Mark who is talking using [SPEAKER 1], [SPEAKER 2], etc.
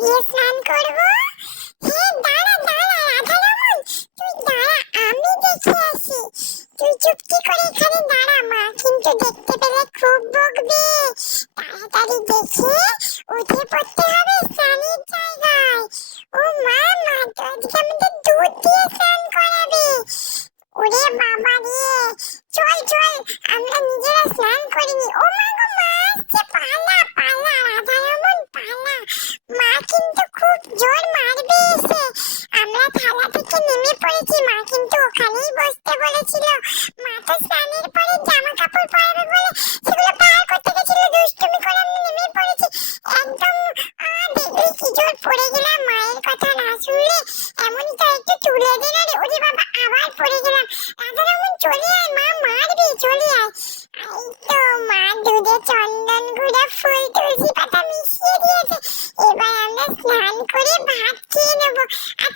[SPEAKER 1] দিয়ে স্নান করব? হে দাঁড়া দাঁড়া, রাধা তুই দাঁড়া, আমি দেখে আসি। তুই চুপটি করে এখানে দাঁড়া, মা। কিন্তু দেখতে পেলে খুব বকবে। তাড়াতাড়ি দেখে উঠে পড়তে হবে স্নানের জায়গায়। ও মা মা, তো আজকে আমাদের দুধ দিয়ে স্নান করাবে। ওরে বাবা রে। চল চল, আমরা নিজেরা স্নান করিনি। ও মা গো মা আসছে পালা পালা রাধা রমন পালা মা কিন্তু খুব জোর মারবে এসে আমরা থালা থেকে নেমে পড়েছি মা, কিন্তু ওখানেই বসতে বলেছিল। মা তো স্নানের পরে জামা কাপড় পরাবে বলে সেগুলো পার করতে গেছিল। দুষ্টুমি করে আমি নেমে পড়েছি। একদম দেখবি কি জোর পড়ে গেলাম। মায়ের কথা না শুনলে এমনই তো একটু তুলে দে না রে। ওরে বাবা, আবার পড়ে গেলাম। রাধারমন, চলে আয় মা, মারবে, চলে আয়। এই তো মা, দুধে চন্দন গুঁড়া, ফুল তুলসী করে ভাত খেয়ে নেব। আজ